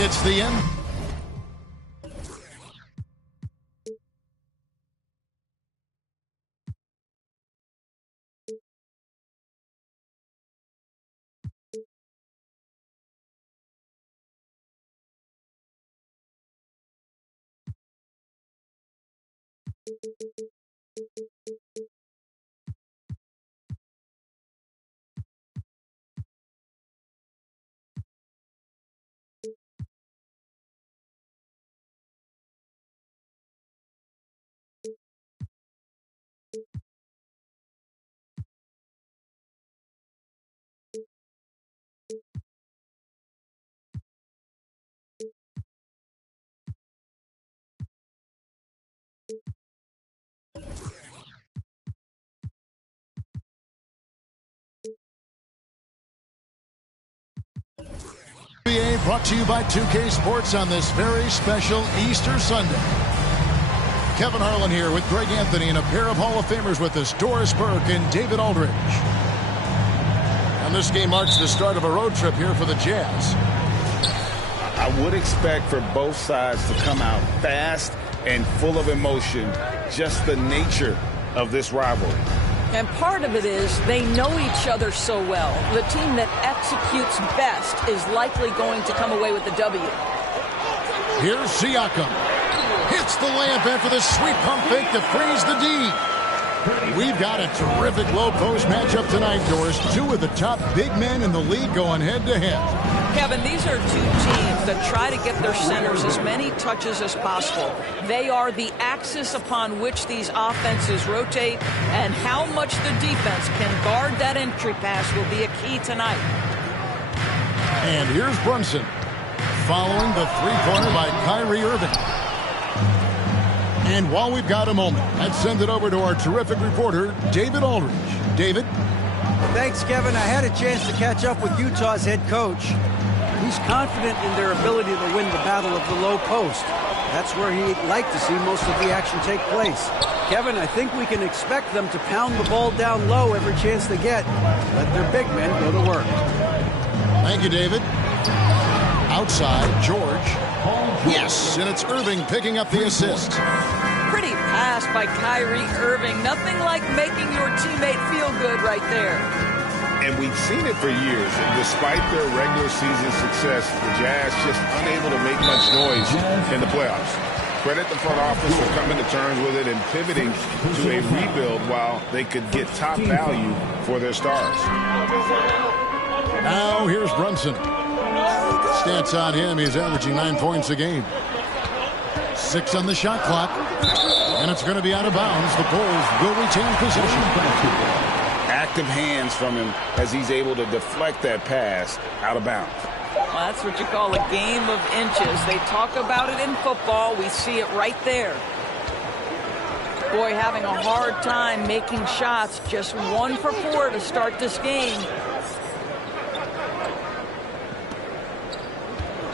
It's the end. NBA brought to you by 2K Sports on this very special Easter Sunday. Kevin Harlan here with Greg Anthony and a pair of Hall of Famers with us, Doris Burke and David Aldridge. And this game marks the start of a road trip here for the Jazz. I would expect for both sides to come out fast and full of emotion, just the nature of this rivalry. And part of it is they know each other so well. The team that executes best is likely going to come away with the W. Here's Siakam. Hits the layup after the sweet pump fake to freeze the D. We've got a terrific low-post matchup tonight, Doris. Two of the top big men in the league going head-to-head. Kevin, these are two teams that try to get their centers as many touches as possible. They are the axis upon which these offenses rotate, and how much the defense can guard that entry pass will be a key tonight. And here's Brunson, following the three-pointer by Kyrie Irving. And while we've got a moment, let's send it over to our terrific reporter, David Aldridge. David? Thanks, Kevin. I had a chance to catch up with Utah's head coach. He's confident in their ability to win the battle of the low post. That's where he'd like to see most of the action take place. Kevin, I think we can expect them to pound the ball down low every chance they get. Let their big men go to work. Thank you, David. Outside, George. Yes, and it's Irving picking up the assist. Pretty pass by Kyrie Irving. Nothing like making your teammate feel good right there. And we've seen it for years. Despite their regular season success, the Jazz just unable to make much noise in the playoffs. Credit the front office for coming to terms with it and pivoting to a rebuild while they could get top value for their stars. Now here's Brunson. Stats on him, he's averaging 9 points a game. 6 on the shot clock. And it's going to be out of bounds. The Bulls will retain possession. Active hands from him as he's able to deflect that pass out of bounds. Well, that's what you call a game of inches. They talk about it in football. We see it right there. Boy, having a hard time making shots. Just 1 for 4 to start this game.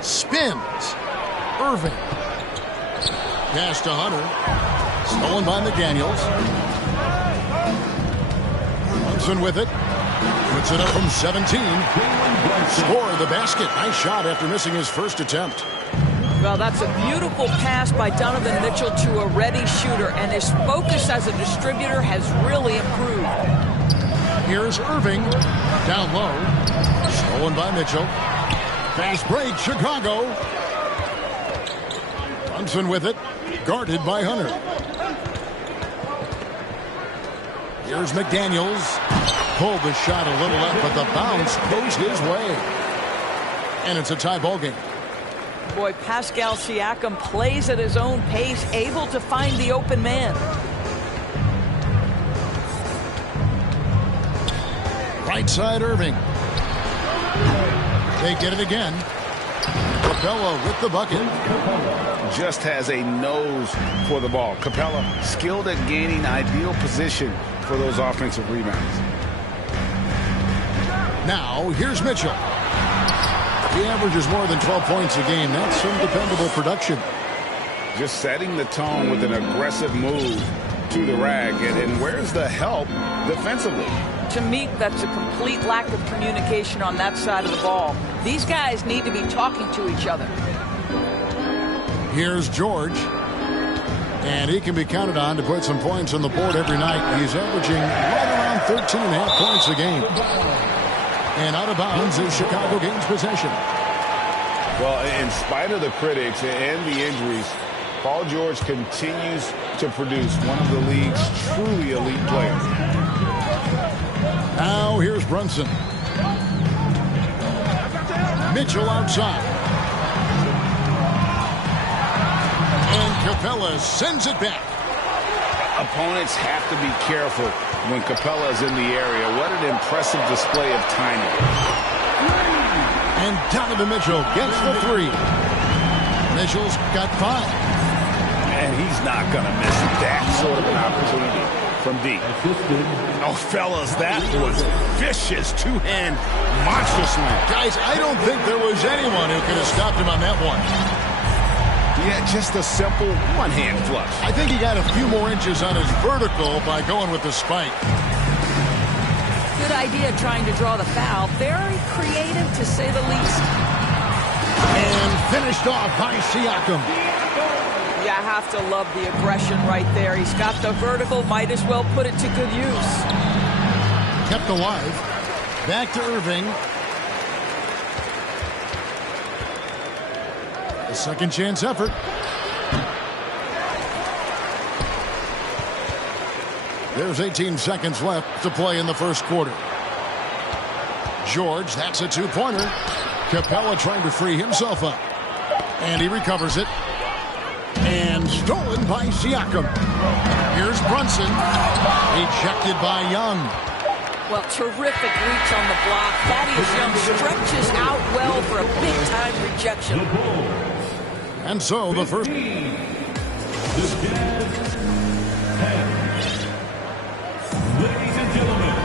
Spins. Irving. Pass to Hunter. Stolen by McDaniels. Brunson with it. Puts it up from 17. Score the basket. Nice shot after missing his first attempt. Well, that's a beautiful pass by Donovan Mitchell to a ready shooter, and his focus as a distributor has really improved. Here's Irving. Down low. Stolen by Mitchell. Fast break, Chicago. Brunson with it. Guarded by Hunter. Here's McDaniels. Pulled the shot a little up, but the bounce goes his way. And it's a tie ball game. Boy, Pascal Siakam plays at his own pace, able to find the open man. Right side, Irving. They get it again. Capella with the bucket. Just has a nose for the ball. Capella skilled at gaining ideal position for those offensive rebounds. Now, here's Mitchell. He averages more than 12 points a game. That's some dependable production. Just setting the tone with an aggressive move to the rack. And where's the help defensively? To me, that's a complete lack of communication on that side of the ball. These guys need to be talking to each other. Here's George. And he can be counted on to put some points on the board every night. He's averaging right around 13.5 points a game. And out of bounds is Chicago gains possession. Well, in spite of the critics and the injuries, Paul George continues to produce one of the league's truly elite players. Now here's Brunson. Mitchell outside. And Capella sends it back. Opponents have to be careful when Capella is in the area. What an impressive display of timing. And Donovan Mitchell gets the three. Mitchell's got 5. And he's not going to miss that sort of an opportunity from deep. Oh, fellas, that was vicious two-hand monster slam. Guys, I don't think there was anyone who could have stopped him on that one. Yeah, just a simple one-hand flush. I think he got a few more inches on his vertical by going with the spike. Good idea trying to draw the foul. Very creative, to say the least. And finished off by Siakam. You have to love the aggression right there. He's got the vertical, might as well put it to good use. Kept alive. Back to Irving. A second chance effort. There's 18 seconds left to play in the first quarter. George, that's a two-pointer. Capella trying to free himself up. And he recovers it. And stolen by Siakam. Here's Brunson. Ejected by Young. Well, terrific reach on the block. Thaddeus Young stretches out well for a big-time rejection. And so the first...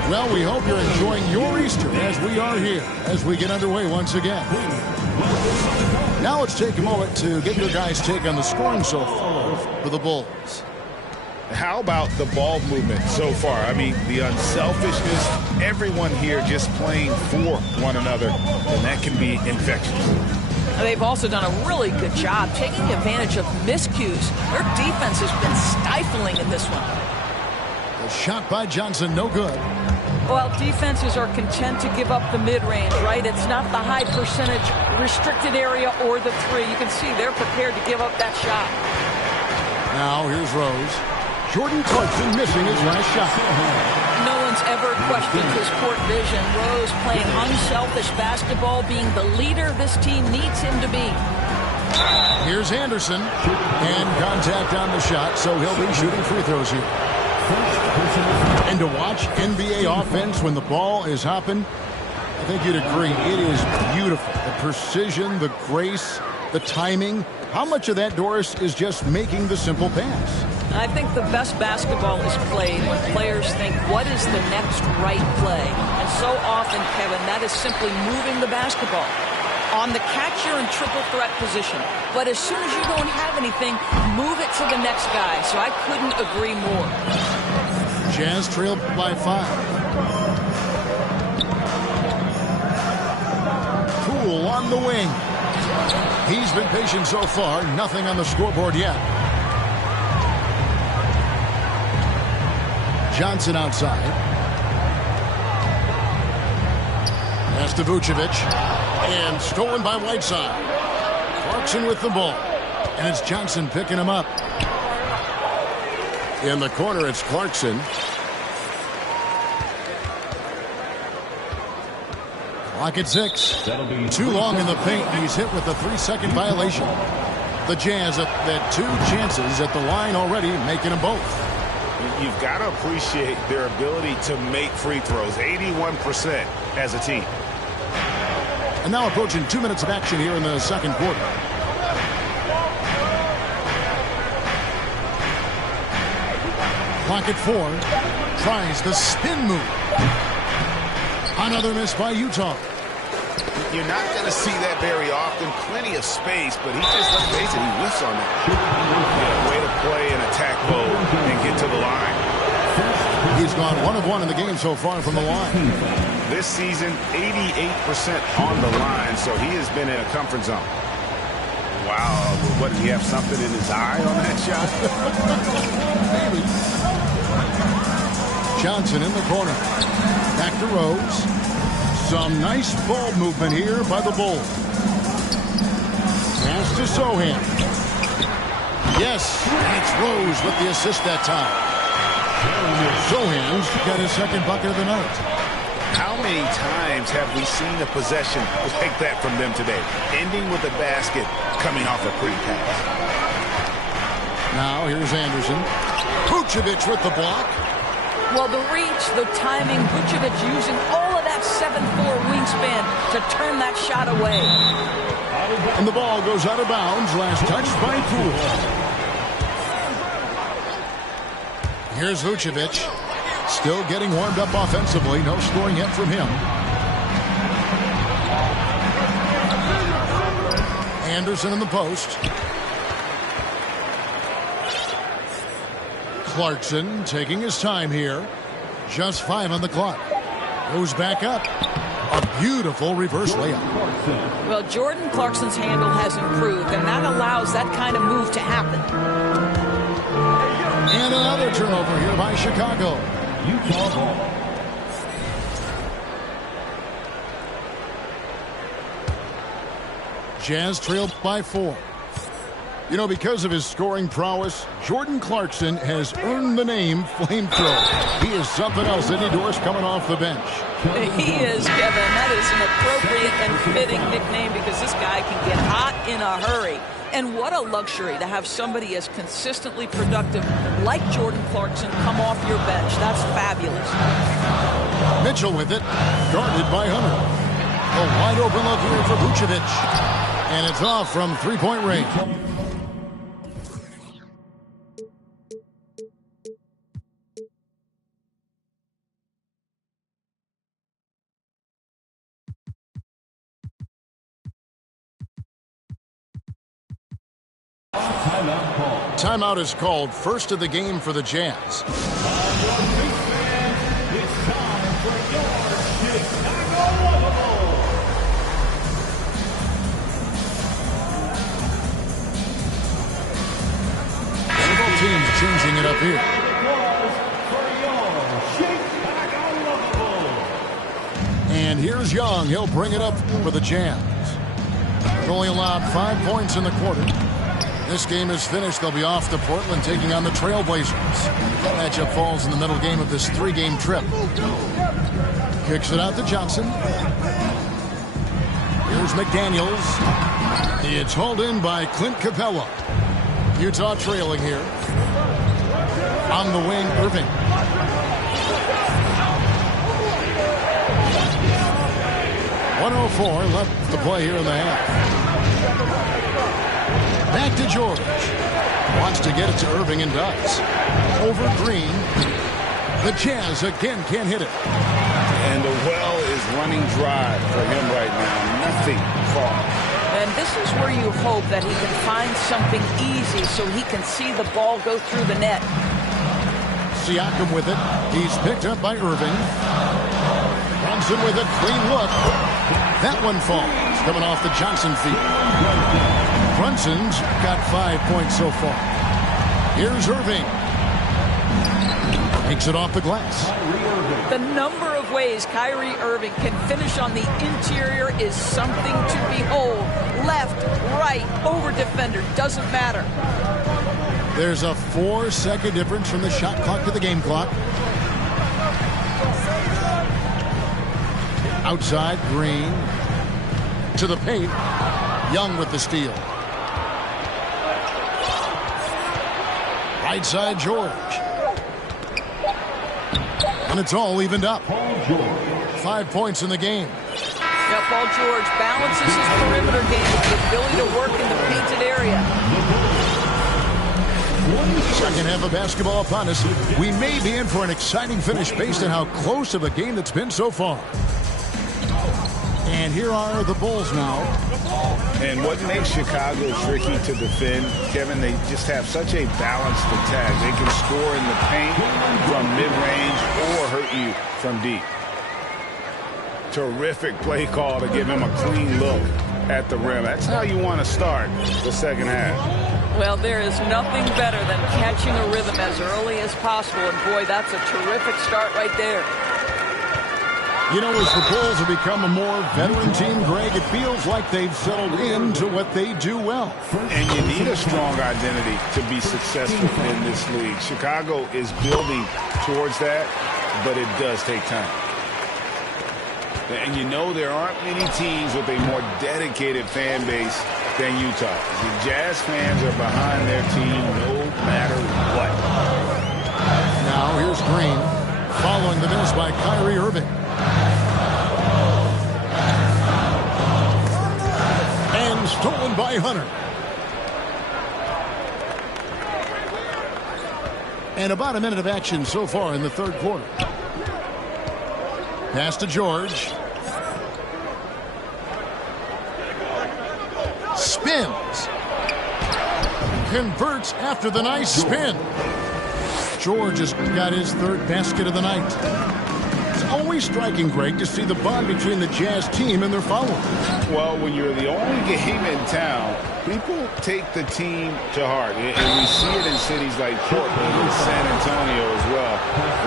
Well, we hope you're enjoying your Easter as we are here, as we get underway once again. Now let's take a moment to get your guys' take on the scoring so far for the Bulls. How about the ball movement so far? I mean, the unselfishness, everyone here just playing for one another, and that can be infectious. They've also done a really good job taking advantage of miscues. Their defense has been stifling in this one. The shot by Johnson, no good. Well, defenses are content to give up the mid-range, right? It's not the high percentage restricted area or the three. You can see they're prepared to give up that shot. Now here's Rose. Jordan Clarkson missing his last shot. No one's ever questioned his court vision. Rose playing unselfish basketball, being the leader this team needs him to be. Here's Anderson. And contact on the shot, so he'll be shooting free throws here. And to watch NBA offense when the ball is hopping, I think you'd agree, it is beautiful. The precision, the grace, the timing. How much of that, Doris, is just making the simple pass? I think the best basketball is played when players think, what is the next right play? And so often, Kevin, that is simply moving the basketball. On the catcher and triple threat position. But as soon as you don't have anything, move it to the next guy. So I couldn't agree more. Jazz trailed by 5. Poole on the wing. He's been patient so far. Nothing on the scoreboard yet. Johnson outside. Pass to Vucevic. And stolen by Whiteside. Clarkson with the ball. And it's Johnson picking him up. In the corner, it's Clarkson. Clock at 6. Too long in the paint. He's hit with a 3-second violation. The Jazz had 2 chances at the line already, making them both. You've got to appreciate their ability to make free throws. 81% as a team. And now approaching 2 minutes of action here in the second quarter. Clock at 4. Tries the spin move. Another miss by Utah. You're not going to see that very often. Plenty of space, but he just, let's face it, he whiffs on that. Yeah, way to play and attack mode and get to the line. He's gone 1 of 1 in the game so far from the line. This season, 88% on the line, so he has been in a comfort zone. Wow, what, does he have something in his eye on that shot? Maybe. Johnson in the corner. Back to Rose. Some nice ball movement here by the Bulls. Pass to Sochan. Yes, and it's Rose with the assist that time. Sochan's got his second bucket of the night. How many times have we seen a possession like that from them today? Ending with a basket, coming off a pretty pass. Now here's Anderson. Vucevic with the block. Well, the reach, the timing, Vucevic using all of that 7'4" wingspan to turn that shot away. And the ball goes out of bounds. Last touch by Poole. Here's Vucevic. Still getting warmed up offensively. No scoring yet from him. Anderson in the post. Clarkson taking his time here. Just 5 on the clock. Goes back up. A beautiful reverse layup. Well, Jordan Clarkson's handle has improved, and that allows that kind of move to happen. And another turnover here by Chicago. Utah ball. Jazz trailed by 4. You know, because of his scoring prowess, Jordan Clarkson has earned the name Flamethrower. He is something else, isn't he, Doris, coming off the bench? He is, Kevin. That is an appropriate and fitting nickname because this guy can get hot in a hurry. And what a luxury to have somebody as consistently productive like Jordan Clarkson come off your bench. That's fabulous. Mitchell with it, guarded by Hunter. A wide open look here for Vucevic. And it's off from three-point range. Timeout is called, first of the game for the Jazz. Several teams changing it up here. And here's Young. He'll bring it up for the Jazz. They've only allowed 5 points in the quarter. This game is finished. They'll be off to Portland taking on the Trailblazers. That matchup falls in the middle game of this 3-game trip. Kicks it out to Johnson. Here's McDaniels. It's hauled in by Clint Capella. Utah trailing here. On the wing, Irving. .104 left to play here in the half. Back to George. Wants to get it to Irving and does. Over Green. The Jazz again can't hit it. And the well is running dry for him right now. Nothing falling. And this is where you hope that he can find something easy so he can see the ball go through the net. Siakam with it. He's picked up by Irving. Brunson with a clean look. That one falls. Coming off the Johnson feet. Brunson's got 5 points so far. Here's Irving. Takes it off the glass. The number of ways Kyrie Irving can finish on the interior is something to behold. Left, right, over defender, doesn't matter. There's a 4-second difference from the shot clock to the game clock. Outside, Green. To the paint. Young with the steal. Right side, George. And it's all evened up. 5 points in the game. Yeah, Paul George balances his perimeter game with the ability to work in the painted area. Second half of basketball upon us. We may be in for an exciting finish based on how close of a game that's been so far. And here are the Bulls now. And what makes Chicago tricky to defend, Kevin, they just have such a balanced attack. They can score in the paint from mid-range or hurt you from deep. Terrific play call to give him a clean look at the rim. That's how you want to start the second half. Well, there is nothing better than catching a rhythm as early as possible. And, boy, that's a terrific start right there. You know, as the Bulls have become a more veteran team, Greg, it feels like they've settled into what they do well. And you need a strong identity to be successful in this league. Chicago is building towards that, but it does take time. And you know there aren't many teams with a more dedicated fan base than Utah. The Jazz fans are behind their team no matter what. Now here's Green following the miss by Kyrie Irving. And stolen by Hunter. And about a minute of action so far in the third quarter. Pass to George. Spins. Converts after the nice spin. George has got his third basket of the night. It's always striking, Greg, to see the bond between the Jazz team and their followers. Well, when you're the only game in town, people take the team to heart. And we see it in cities like Portland and San Antonio as well.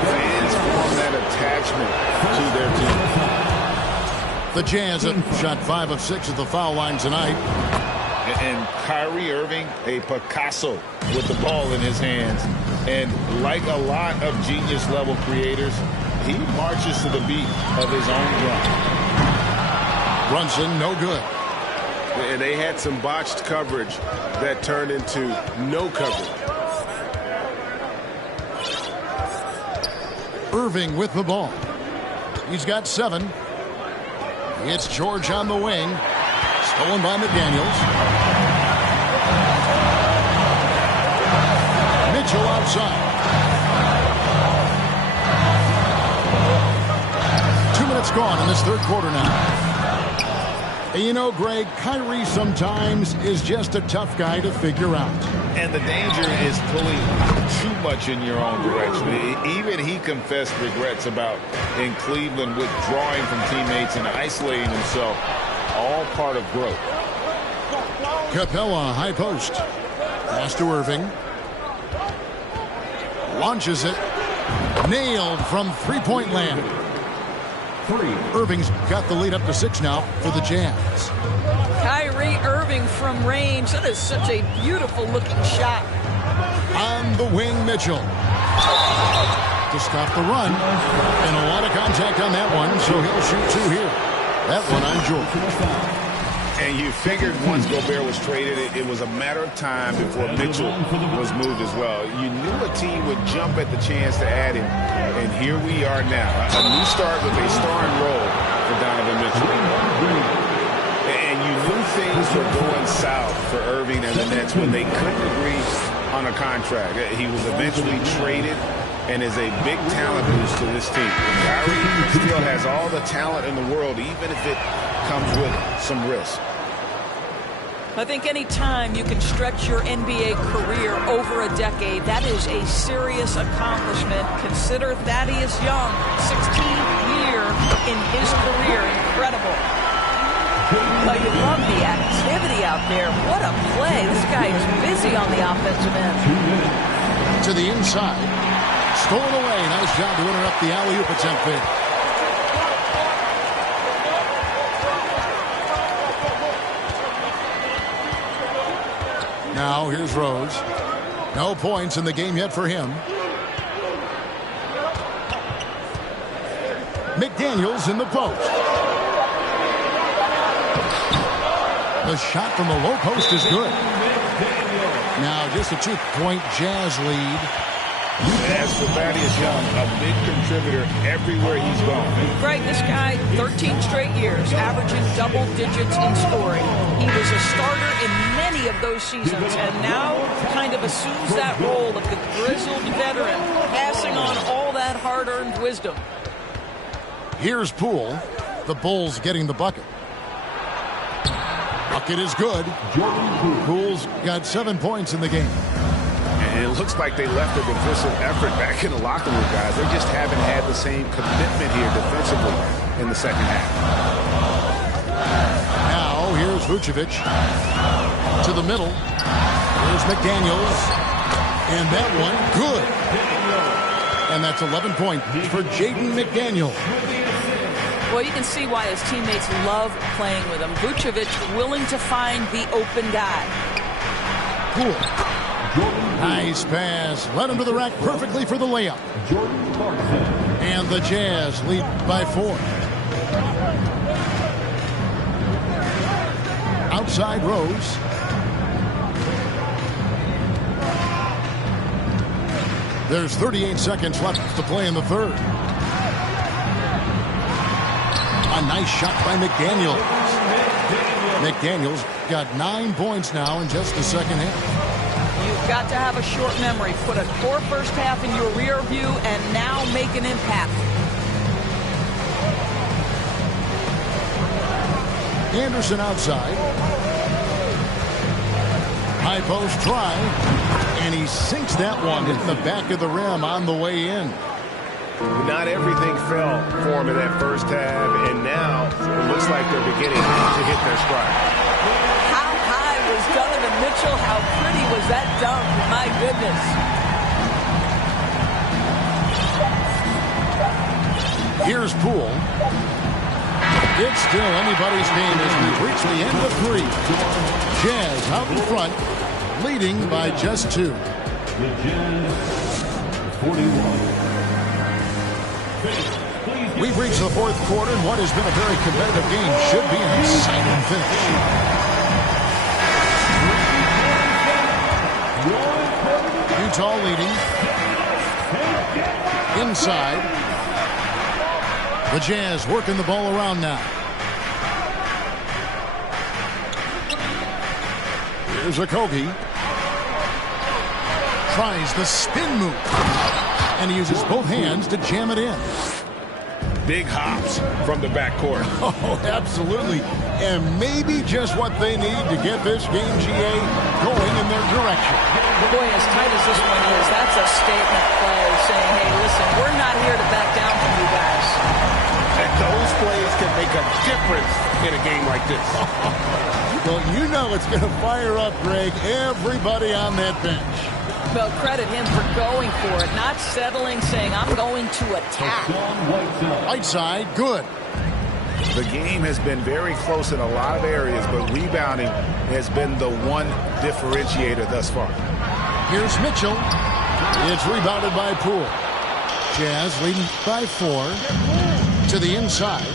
The fans form that attachment to their team. The Jazz have shot 5 of 6 at the foul line tonight. And Kyrie Irving, a Picasso with the ball in his hands. And like a lot of genius-level creators, he marches to the beat of his own drum. Brunson, no good. And they had some botched coverage that turned into no coverage. Irving with the ball. He's got 7. It's George on the wing. Stolen by McDaniels. Mitchell outside. 2 minutes gone in this third quarter now. And you know, Greg, Kyrie sometimes is just a tough guy to figure out. And the danger is pulling too much in your own direction. Even he confessed regrets about in Cleveland withdrawing from teammates and isolating himself. All part of growth. Capella, high post. Pass to Irving. Launches it. Nailed from three-point land. Irving's got the lead up to 6 now for the Jazz. Kyrie Irving from range. That is such a beautiful-looking shot. On the wing, Mitchell. To stop the run. And a lot of contact on that one, so he'll shoot 2 here. That one on George. And you figured once Gobert was traded, it was a matter of time before Mitchell was moved as well. You knew a team would jump at the chance to add him. And here we are now. A new start with a starring role for Donovan Mitchell. And you knew things were going south for Irving and the Nets when they couldn't agree on a contract. He was eventually traded and is a big talent boost to this team. Kyrie still has all the talent in the world, even if it comes with some risk. I think any time you can stretch your NBA career over a decade, that is a serious accomplishment. Consider Thaddeus Young, 16th year in his career. Incredible. But you love the activity out there. What a play. This guy is busy on the offensive end. To the inside. Stolen away. Nice job to interrupt the alley-oop attempt there. Now here's Rose. No points in the game yet for him. McDaniels in the post. The shot from the low post is good. Now just a 2-point Jazz lead. As for Thaddeus Young, a big contributor everywhere he's gone. Greg, this guy, 13 straight years, averaging double digits in scoring. He was a starter in many of those seasons, and now kind of assumes that role of the grizzled veteran, passing on all that hard-earned wisdom. Here's Poole. The Bulls getting the bucket. Bucket is good. Poole's got 7 points in the game. And it looks like they left their defensive effort back in the locker room, guys. They just haven't had the same commitment here defensively in the second half. Now, here's Vucevic to the middle. Here's McDaniels. And that one, good. And that's 11 points for Jaden McDaniels. Well, you can see why his teammates love playing with him. Vucevic willing to find the open guy. Cool. Nice pass. Led him to the rack perfectly for the layup. And the Jazz lead by 4. Outside Rose. There's 38 seconds left to play in the third. A nice shot by McDaniels. McDaniels got 9 points now in just the second half. You've got to have a short memory. Put a poor first half in your rear view and now make an impact. Anderson outside. High post try. And he sinks that one in the back of the rim on the way in. Not everything fell for him in that first half, and now it looks like they're beginning to hit their stride. How high was Donovan Mitchell? How pretty was that dunk? My goodness. Here's Poole. It's still anybody's game as we reach the end of 3. Jazz out in front, leading by just 2. The Jazz 41. We've reached the fourth quarter, and what has been a very competitive game should be an exciting finish. Utah leading. Inside. The Jazz working the ball around now. Here's Okogie. Tries the spin move. And he uses both hands to jam it in. Big hops from the backcourt. Oh, absolutely. And maybe just what they need to get this game, GA, going in their direction. Boy, as tight as this one is, that's a statement play saying, hey, listen, we're not here to back down from you guys. And those plays can make a difference in a game like this. Well, you know it's going to fire up, Greg, everybody on that bench. Well, credit him for going for it, not settling, saying, I'm going to attack. Whiteside, good. The game has been very close in a lot of areas, but rebounding has been the one differentiator thus far. Here's Mitchell. It's rebounded by Poole. Jazz leading by 4 to the inside.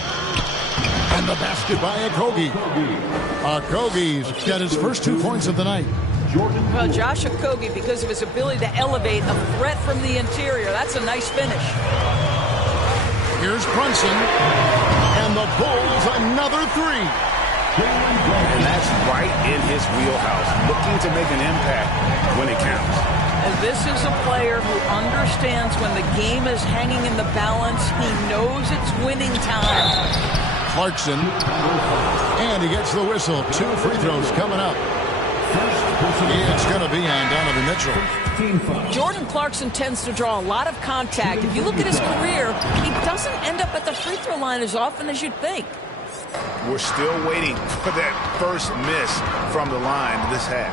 And the basket by Okogie. Okogie's got his first 2 points of the night. Well, Josh Okogie, because of his ability to elevate a threat from the interior, that's a nice finish. Here's Brunson. And the Bulls another 3. And that's right in his wheelhouse, looking to make an impact when it counts. And this is a player who understands when the game is hanging in the balance. He knows it's winning time. Clarkson. And he gets the whistle. 2 free throws coming up. It's going to be on Donovan Mitchell. Jordan Clarkson tends to draw a lot of contact. If you look at his career, he doesn't end up at the free throw line as often as you'd think. We're still waiting for that first miss from the line this half.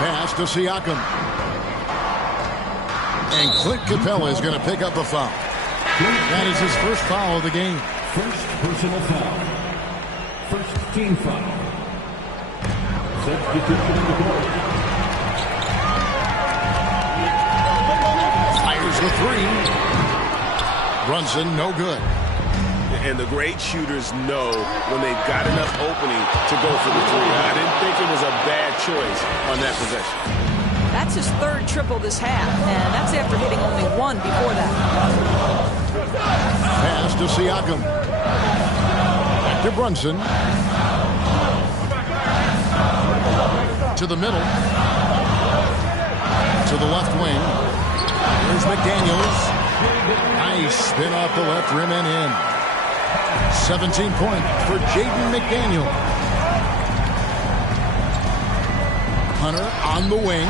Pass to Siakam. And Clint Capella is going to pick up a foul. That is his first foul of the game. First personal foul. First team foul. Substitution in the court. Fires the 3. Brunson, no good. And the great shooters know when they've got enough opening to go for the 3. I didn't think it was a bad choice on that possession. That's his third triple this half, and that's after hitting only 1 before that. Pass to Siakam. Back to Brunson. To the middle. To the left wing. Here's McDaniels. Nice spin off the left rim and in. 17 points for Jaden McDaniel. Hunter on the wing.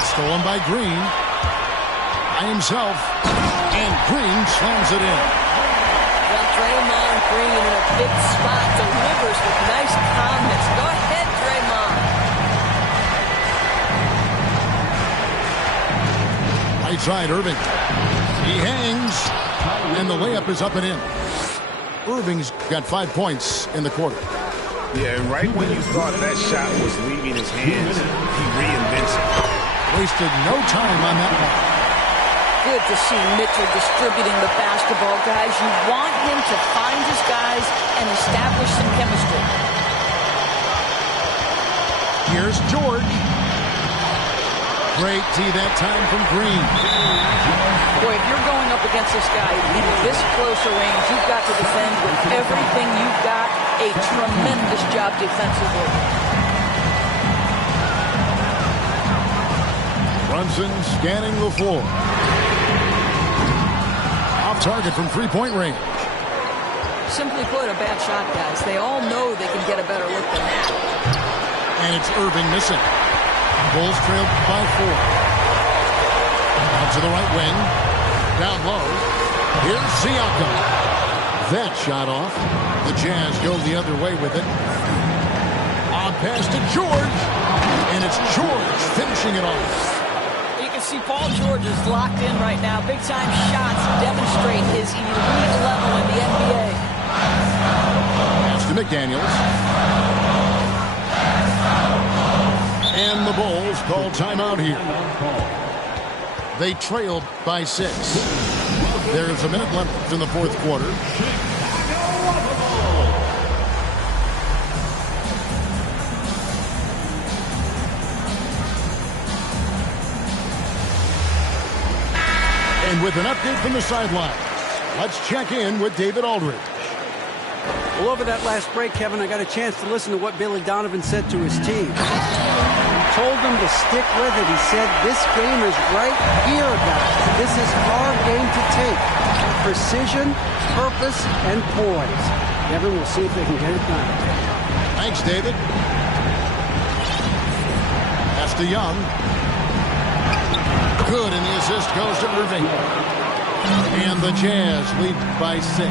It's stolen by Green. By himself. And Green slams it in. Well, Draymond Green in a big spot delivers with nice calmness. Go ahead, Draymond. Right side, Irving. He hangs. And the layup is up and in. Irving's got 5 points in the quarter. Yeah, and right when you thought that shot was leaving his hands, he reinvents it. Wasted no time on that one. Good to see Mitchell distributing the basketball, guys. You want him to find his guys and establish some chemistry. Here's George. Great tee that time from Green. Boy, if you're going up against this guy in this close a range, you've got to defend with everything you've got. A tremendous job defensively. Brunson scanning the floor. Off target from three-point range. Simply put, a bad shot, guys. They all know they can get a better look than that. And it's Irving missing. Bulls trailed by 4. Out to the right wing. Down low. Here's Siakam. That shot off. The Jazz go the other way with it. On pass to George. And it's George finishing it off. You can see Paul George is locked in right now. Big-time shots demonstrate his elite level in the NBA. Pass to McDaniels. And the Bulls call timeout here. They trailed by 6. There's a minute left in the fourth quarter. And with an update from the sideline, let's check in with David Aldridge. Well, over that last break, Kevin, I got a chance to listen to what Billy Donovan said to his team. He told them to stick with it. He said, this game is right here, guys. This is our game to take. Precision, purpose, and poise. Kevin, we'll see if they can get it done. Thanks, David. That's to Young. Good, and the assist goes to Irving. And the Jazz lead by 6.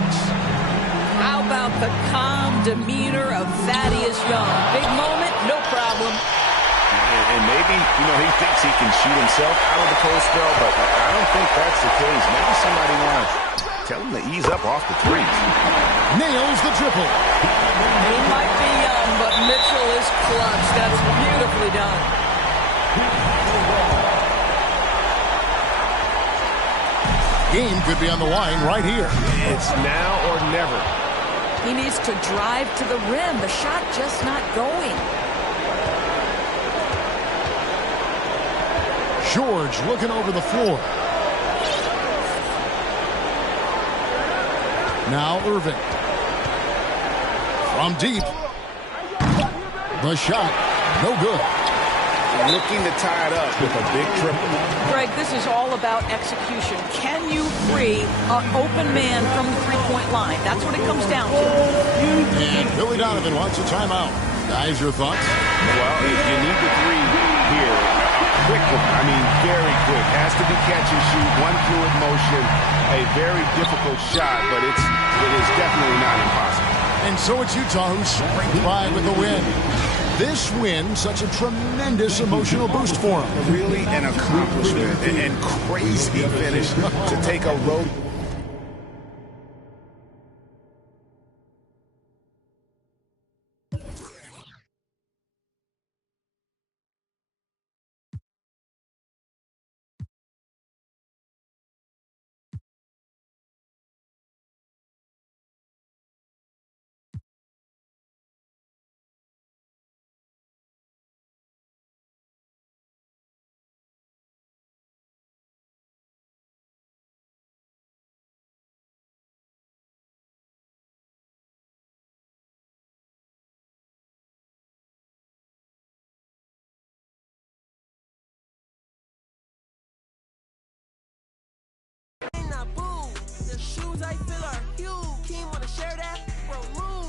How about the calm demeanor of Thaddeus Young? Big moment, no problem. And maybe, he thinks he can shoot himself out of the cold spell, but I don't think that's the case. Maybe somebody want to tell him to ease up off the threes. Nails the triple. He might be young, but Mitchell is clutch. That's beautifully done. Game could be on the line right here. It's now or never. He needs to drive to the rim. The shot just not going. George looking over the floor. Now Irving. From deep. The shot. No good. Looking to tie it up with a big triple. Greg, this is all about execution. Can you free an open man from the three-point line? That's what it comes down to. And Billy Donovan wants a timeout. Guys, your thoughts? Well, you need the 3 here. Quickly. Very quick. Has to be catch and shoot. One fluid motion. A very difficult shot, but it is definitely not impossible. And so it's Utah who scraped by with the win. This win, such a tremendous emotional boost for them. Really an accomplishment and crazy finish to take a road.